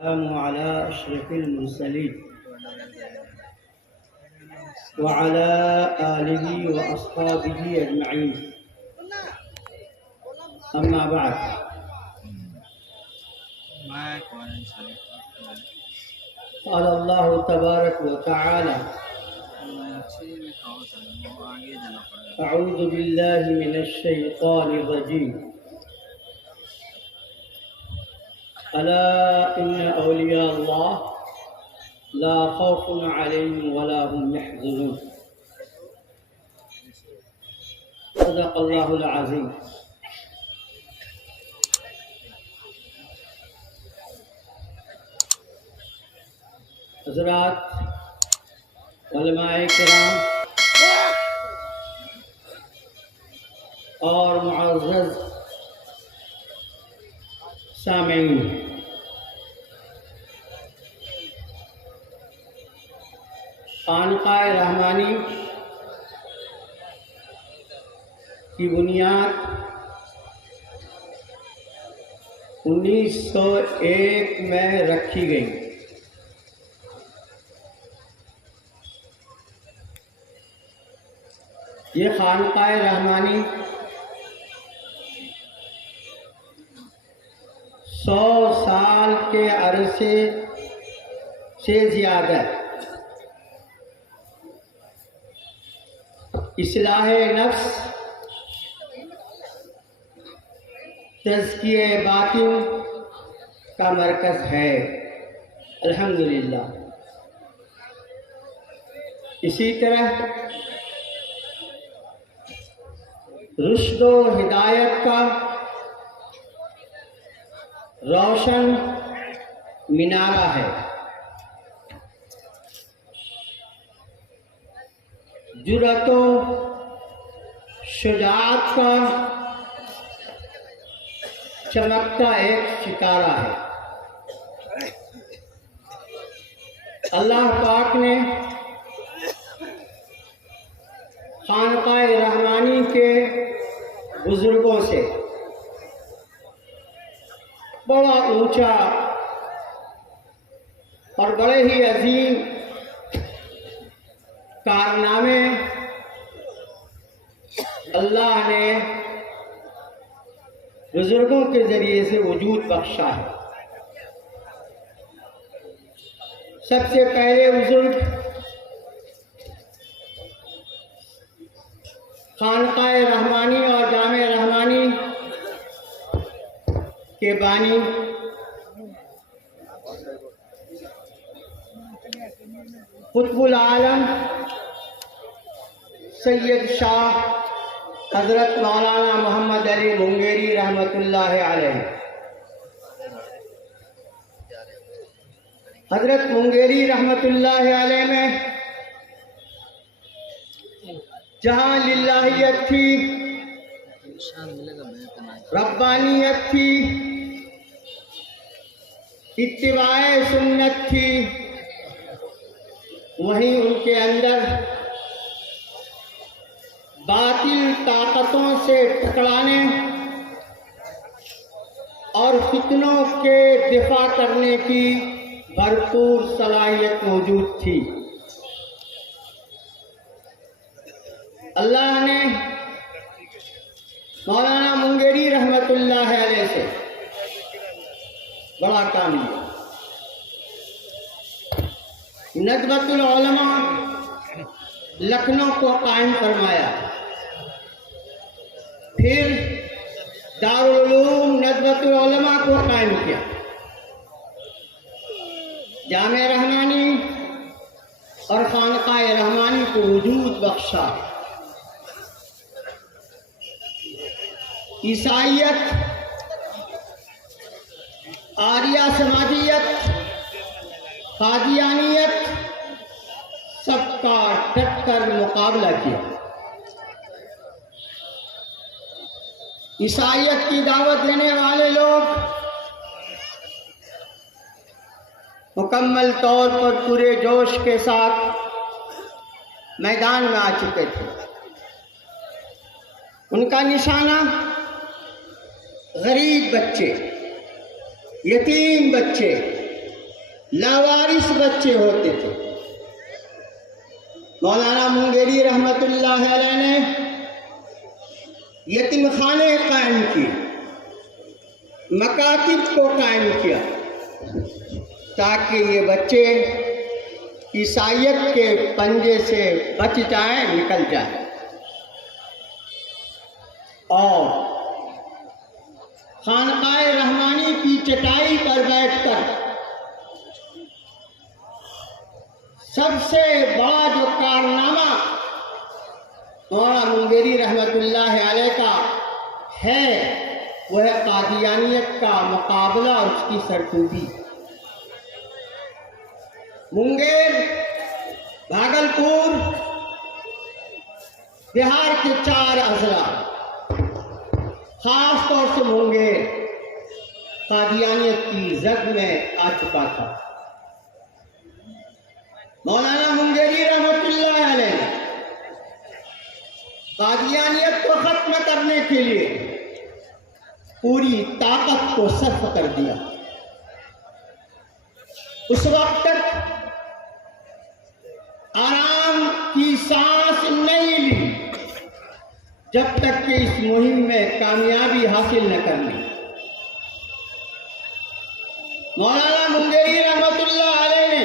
والسلام على أشرف المرسلين وعلى آله وأصحابه أجمعين. أما بعد، قال الله تبارك وتعالى: أعوذ بالله من الشيطان الرجيم. ألا إن أولياء الله لا خوف عليهم ولا هم يحزنون. صدق الله العظيم. حضرات، علماء کرام اور معزز سامعین، خانقاہ رحمانی کی بنیاد 1901 میں رکھی گئی. یہ خانقاہ رحمانی 100 سال کے عرصے سے زیادہ اصلاح نفس، تزکیہ باطن کا مرکز ہے. الحمدللہ. اسی طرح رشد و ہدایت کا روشن مینارہ ہے. جرأت و شجاعت کا چمکتا ایک ستارہ ہے. اللہ پاک نے خانقاہ رحمانی کے بزرگوں سے بڑا اونچا اور بڑے ہی عظیم کارنامے اللہ نے بزرگوں کے ذریعے سے وجود بخشا ہے. سب سے پہلے بزرگ خانقاہ رحمانی اور جامع رحمانی کے بانی قطب العالم سید شاہ حضرت مولانا محمد علی منگیری رحمۃ اللہ علیہ. حضرت منگیری رحمۃ اللہ علیہ میں جہاں للہیت تھی، ربانیت تھی، اتباع سنت تھی، وہیں ان کے اندر باطل طاقتوں سے ٹکرانے اور فتنوں کے دفاع کرنے کی بھرپور صلاحیت موجود تھی. اللہ نے مولانا منگیری رحمۃ اللہ علیہ سے بڑا کام لیا. ندوۃ العلماء لکھنؤ کو قائم فرمایا. پھر دارالعلوم ندوۃ العلماء کو قائم کیا. جامع رحمانی اور خانقاہ رحمانی کو وجود بخشا. عیسائیت، آریہ سماجیت، قادیانیت سب کا ڈٹ کر مقابلہ کیا. عیسائیت کی دعوت دینے والے لوگ مکمل طور پر پورے جوش کے ساتھ میدان میں آ چکے تھے. ان کا نشانہ غریب بچے، یتیم بچے، لاوارث بچے ہوتے تھے۔ مولانا منگیری رحمت اللہ علیہ نے یتیم خانے قائم کیے، مکاتب کو قائم کیا تاکہ یہ بچے عیسائیت کے پنجے سے بچ جائیں، نکل جائیں، اور خانقاہ رحمانی کی چٹائی پر بیٹھ کر سب سے بڑا جو کارنامہ مولانا منگیری رحمت اللہ علیہ کا ہے وہ ہے قادیانیت کا مقابلہ اور اس کی سرکوبی۔ منگیر، بھاگلپور، بہار کے 4 اضلاع، خاص طور سے منگیر قادیانیت کی زد میں آ چکا تھا۔ مولانا منگیری رحمت اللہ علیہ نے قادیانیت کو ختم کرنے کے لیے پوری طاقت کو صرف کر دیا۔ اس وقت تک آرام کی سانس نہیں لی جب تک کہ اس مہم میں کامیابی حاصل نہ کر لی۔ مولانا منگیری رحمت اللہ علیہ نے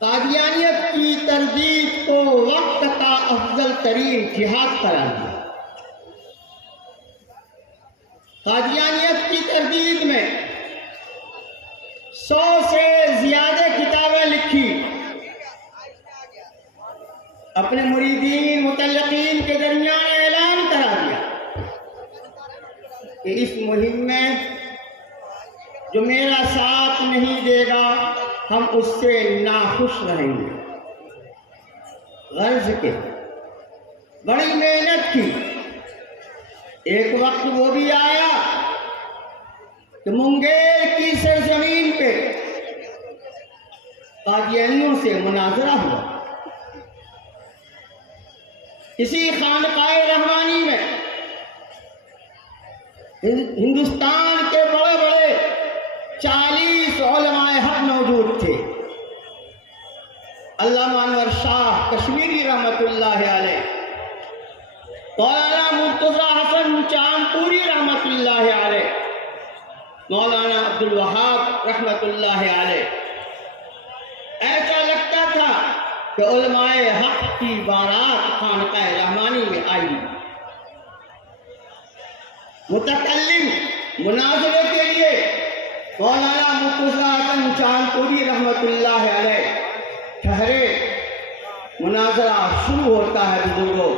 قادیانیت کی تردید کو وقت کا افضل ترین جہاد قرار دیا۔ قادیانیت کی تردید میں 100 سے زیادہ کتابیں لکھی، اپنے مریدین متعلقین کے درمیان اعلان کرا دیا کہ اس مہم میں جو میرا ساتھ نہیں دے گا ہم اس سے ناخوش رہیں گے۔ غرض کے بڑی محنت کی۔ ایک وقت وہ بھی آیا کہ منگیر کی سرزمین پہ قادیانیوں سے مناظرہ ہوا۔ اسی خانقاہ رحمانی میں ہندوستان کے بڑے بڑے 40 علماء حق موجود تھے۔ علامہ انور شاہ کشمیری رحمت اللہ علیہ، مولانا مرتضی حسن چاندپوری رحمت اللہ علیہ، مولانا عبدالوہاب رحمت اللہ علیہ۔ ایسا لگتا تھا کہ علماء حق کی بارات خانقاہ رحمانی میں آئی۔ متکلم مناظرے کے لیے مولانا مرتضی حسن چاندپوری رحمت اللہ علیہ ٹھہرے۔ مناظرہ شروع ہوتا ہے بزرگوں۔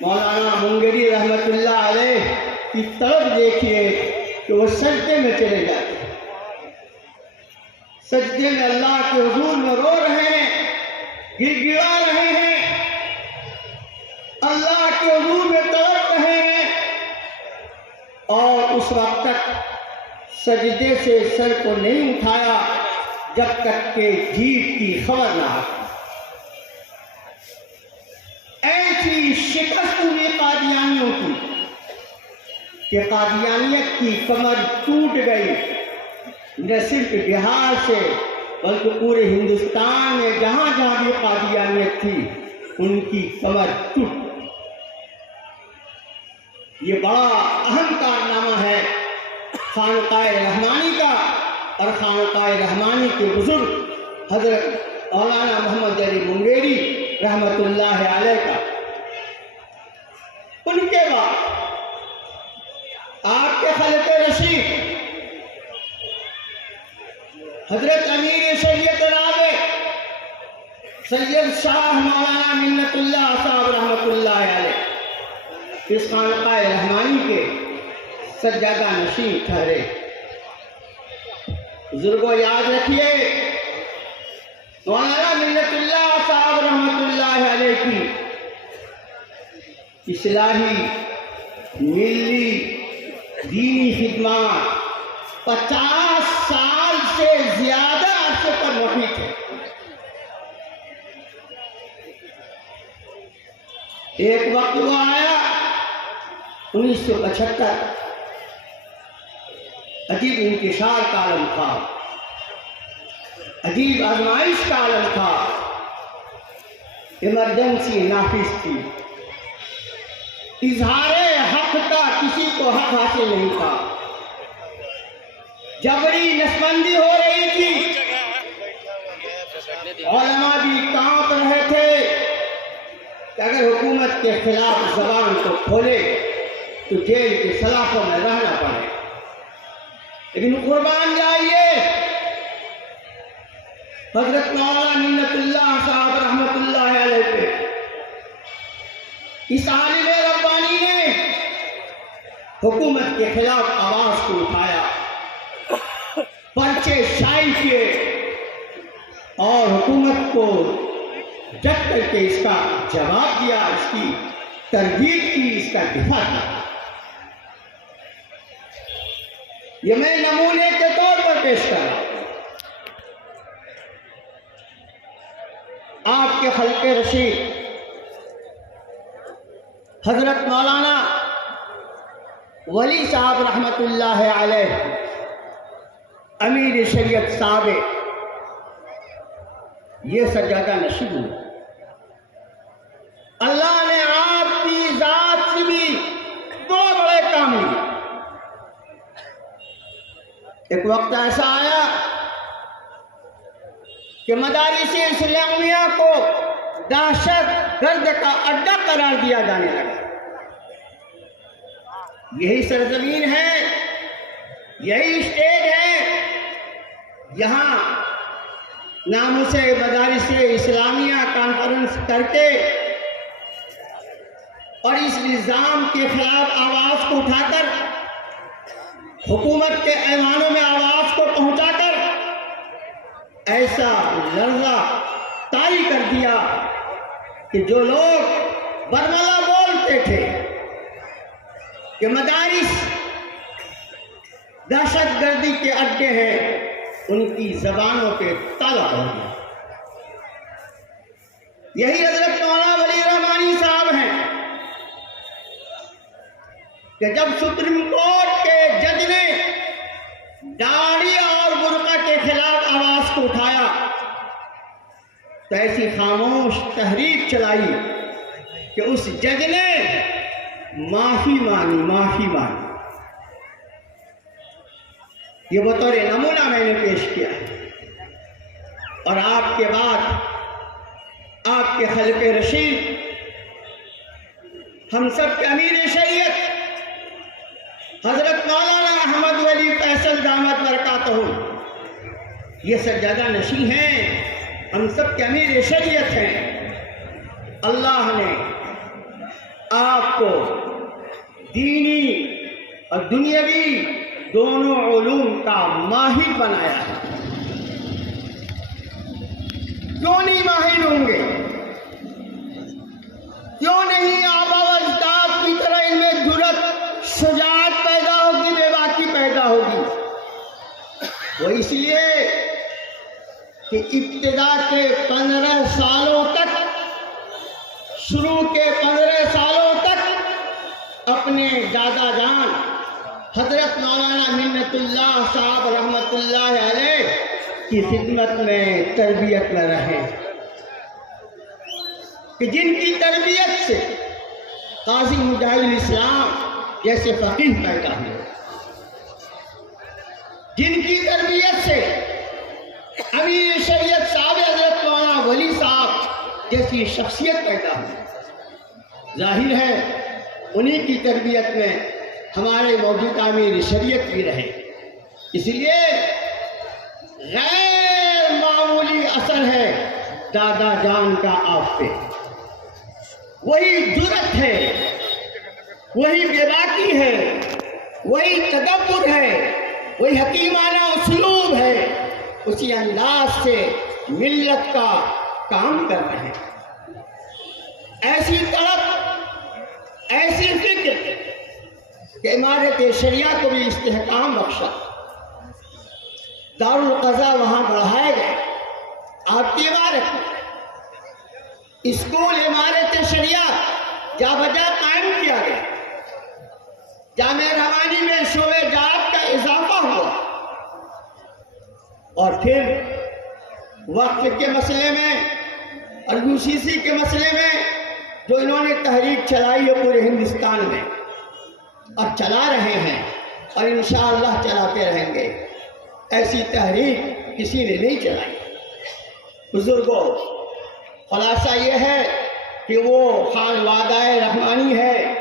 مولانا منگیری رحمت اللہ علیہ کی طرف دیکھیے کہ وہ سجدے میں چلے جاتے ہیں، سجدے میں اللہ کے حضور میں رو رہے ہیں، گر گڑا رہے ہیں، اللہ کے حضور میں تڑپ رہے ہیں، اور اس وقت تک سجدے سے سر کو نہیں اٹھایا جب تک کہ جیت کی خبر نہ آتی۔ ایسی شکست ہوئی قادیانیوں کی کہ قادیانیت کی کمر ٹوٹ گئی۔ نہ صرف بہار سے بلکہ پورے ہندوستان میں جہاں جہاں بھی قادیانیت تھی ان کی کمر ٹوٹ گئی۔ یہ بڑا اہم کارنامہ ہے خانقاہ رحمانی کا اور خانقاہ رحمانی کے بزرگ حضرت مولانا محمد علی منگیری رحمت اللہ علیہ کا۔ ان کے بعد آپ کے خلق رشید حضرت امیر سید رابع سید شاہ مولانا منت اللہ صاحب رحمت اللہ علیہ اس خانقاہ رحمانی کے سجادہ نشین ٹھہرے۔ بزرگوں یاد رکھیے، مولانا منت اللہ صاحب رحمت اللہ علیہ کی اصلاحی ملی دینی خدمات 50 سال سے زیادہ عرصے پر محیط ہے۔ ایک وقت وہ آیا 1975 عجیب انتشار کا عالم تھا، عجیب آزمائش کا عالم تھا، ایمرجنسی نافذ تھی، اظہار حق کا کسی کو حق حاصل نہیں تھا، جبری نسبندی ہو رہی تھی، علماء بھی کانپ رہے تھے کہ اگر حکومت کے خلاف زبان کو کھولے تو جیل کے سلاخوں میں رہنا پڑے۔ لیکن قربان جائیے حضرت مولانا منت اللہ صاحب رحمت اللہ علیہ پہ، اس عالم ربانی نے حکومت کے خلاف آواز کو اٹھایا، پرچے شائع کیے اور حکومت کو ڈٹ کر کے اس کا جواب دیا، اس کی تردید کی، اس کا دفاع کیا۔ یہ میں نمونے کے طور پر پیش کر رہا ہوں۔ آپ کے خلق رشید حضرت مولانا ولی صاحب رحمت اللہ علیہ امیر شریعت سابق یہ سجادہ نشین ہوئے۔ اللہ نے آپ کی ذات سے بھی بڑے بڑے کام لیے۔ ایک وقت ایسا آیا کہ مدارس اسلامیہ کو دہشت گرد کا اڈا قرار دیا جانے لگا۔ یہی سرزمین ہے، یہی اسٹیٹ ہے، یہاں ناموس مدارس اسلامیہ کانفرنس کر کے اور اس نظام کے خلاف آواز کو اٹھا کر، حکومت کے ایوانوں میں آواز کو پہنچا کر ایسا لرزہ طاری کر دیا کہ جو لوگ برملا بولتے تھے کہ مدارس دہشت گردی کے اڈے ہیں، ان کی زبانوں پہ تالا ہو گیا۔ یہی حضرت مولانا ولی رحمانی صاحب ہیں کہ جب سپریم کورٹ کے جج نے داڑھی اور برقع کے خلاف آواز کو اٹھایا تو ایسی خاموش تحریک چلائی کہ اس جج نے معافی مانگی۔ یہ بطور نمونہ میں نے پیش کیا، اور آپ کے بعد آپ کے خلق رشید، ہم سب کے امیر شریعت حضرت مولانا احمد ولی فیصل دامت برکاتہ یہ سجادہ نشین ہیں، ہم سب کے امیر شریعت ہیں۔ اللہ نے آپ کو دینی اور دنیاوی دونوں علوم کا ماہر بنایا ہے۔ کیوں نہیں ماہر ہوں گے؟ کیوں نہیں آبا و اجداد کی طرح ان میں جرأت، شجاعت پیدا ہوگی، بے باکی پیدا ہوگی؟ وہ اس لیے کہ ابتدا کے 15 سالوں تک، شروع کے 15 سالوں تک اپنے دادا جان حضرت مولانا منت اللہ صاحب رحمت اللہ علیہ کی خدمت میں، تربیت میں رہے، کہ جن کی تربیت سے قاضی مجاہد الاسلام جیسے فقیہ پیدا ہوئے، جن کی تربیت سے امیر شریعت صاحب حضرت مولانا ولی صاحب جیسی شخصیت پیدا ہوئی۔ ظاہر ہے انہی کی تربیت میں ہمارے موجودہ امیر شریعت بھی رہے، اس لیے غیر معمولی اثر ہے دادا جان کا آپ پہ۔ وہی جرأت ہے، وہی بے باکی ہے، وہی تدبر ہے، وہی حکیمانہ اسلوب ہے، اسی انداز سے ملت کا کام کر رہے ہیں۔ ایسی طرف، ایسی فکر کہ عمارت شریعہ کو بھی استحکام بخشا، دارالقضا وہاں بڑھائے گئے، آپ کی عمارت میں اسکول عمارت شریعہ جا بجا قائم کیا گیا، جامعہ رحمانی میں شعبہ جات کا اضافہ ہوا، اور پھر وقت کے مسئلے میں اور UCC کے مسئلے میں جو انہوں نے تحریک چلائی ہے پورے ہندوستان میں اور چلا رہے ہیں اور انشاءاللہ چلاتے رہیں گے، ایسی تحریک کسی نے نہیں چلائی۔ بزرگوں، خلاصہ یہ ہے کہ وہ خانوادہ رحمانی ہے،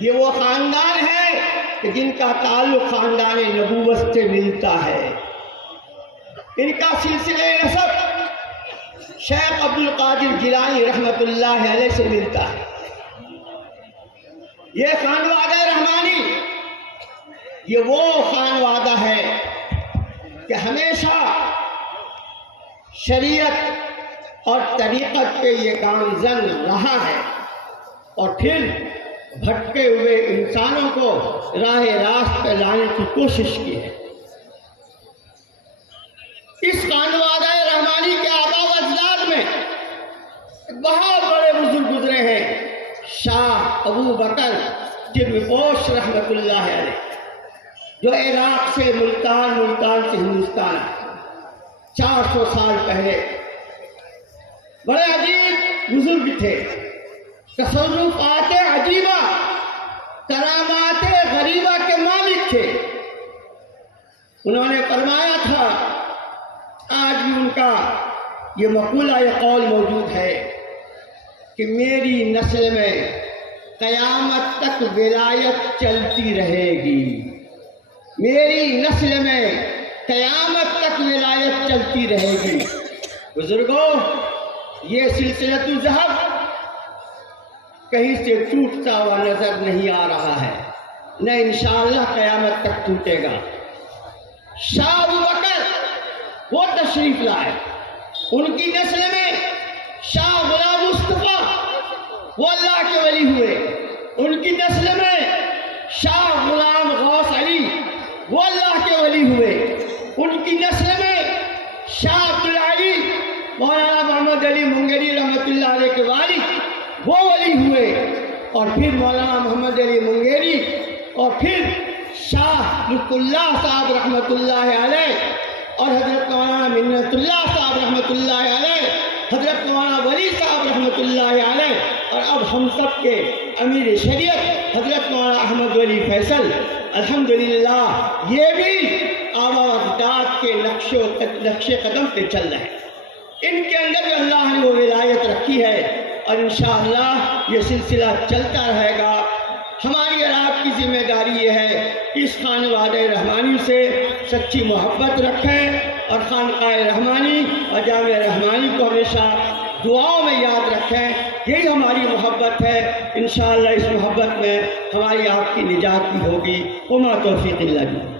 یہ وہ خاندان ہے کہ جن کا تعلق خاندان نبوت سے ملتا ہے۔ ان کا سلسلہ نسب شیخ عبد القادر جیلانی رحمۃ اللہ علیہ سے ملتا ہے۔ یہ خانوادہ رحمانی یہ وہ خانوادہ ہے کہ ہمیشہ شریعت اور طریقت پہ یہ گامزن رہا ہے اور پھر بھٹکے ہوئے انسانوں کو راہ راست پہ لانے کی کوشش کی ہے۔ اس خانوادہ رحمانی کے آباء و اجداد میں بہت بڑے بزرگ گزرے ہیں، شاہ ابو بکر ترمپوش رحمۃ اللہ علیہ، جو عراق سے ملتان سے ہندوستان 400 سال پہلے بڑے عجیب بزرگ تھے، تصرفات عجیبہ، کرامات غریبہ کے مالک تھے۔ انہوں نے فرمایا تھا، آج بھی ان کا یہ مقولہ یہ قول موجود ہے کہ میری نسل میں قیامت تک ولایت چلتی رہے گی، میری نسل میں قیامت تک ولایت چلتی رہے گی۔ بزرگوں، یہ سلسلۃ الذہب کہیں سے ٹوٹتا ہوا نظر نہیں آ رہا ہے، نہ انشاءاللہ قیامت تک ٹوٹے گا۔ شاہ ابو بکر وہ تشریف لائے، ان کی نسل میں شاہ غلام مصطفیٰ وہ اللہ کے ولی ہوئے، ان کی نسل میں شاہ غلام غوث علی وہ اللہ کے ولی ہوئے، ان کی نسل میں شاہ عبدالعلی مولانا محمد علی منگری رحمۃ اللہ علیہ کے والد وہ ولی ہوئے، اور پھر مولانا محمد علی منگری، اور پھر شاہ لطف اللہ صاحب رحمۃ اللہ علیہ، اور حضرت مولانا منت اللہ صاحب رحمۃ اللہ علیہ، حضرت مولانا ولی صاحب رحمۃ اللہ علیہ، اور اب ہم سب کے امیر شریعت حضرت مولانا احمد ولی فیصل، الحمدللہ یہ بھی آباء و اجداد کے نقش قدم پہ چل رہے ہیں۔ ان کے اندر بھی اللہ نے وہ ولایت رکھی ہے، اور انشاءاللہ یہ سلسلہ چلتا رہے گا۔ ہماری اور آپ کی ذمہ داری یہ ہے کہ اس خانوادہ رحمانی سے سچی محبت رکھیں، اور خانقاہ رحمانی اور جامع رحمانی کو ہمیشہ دعاؤں میں یاد رکھیں۔ یہی ہماری محبت ہے، انشاءاللہ اس محبت میں ہماری آپ کی نجات بھی ہوگی۔ وما توفیق الا باللہ۔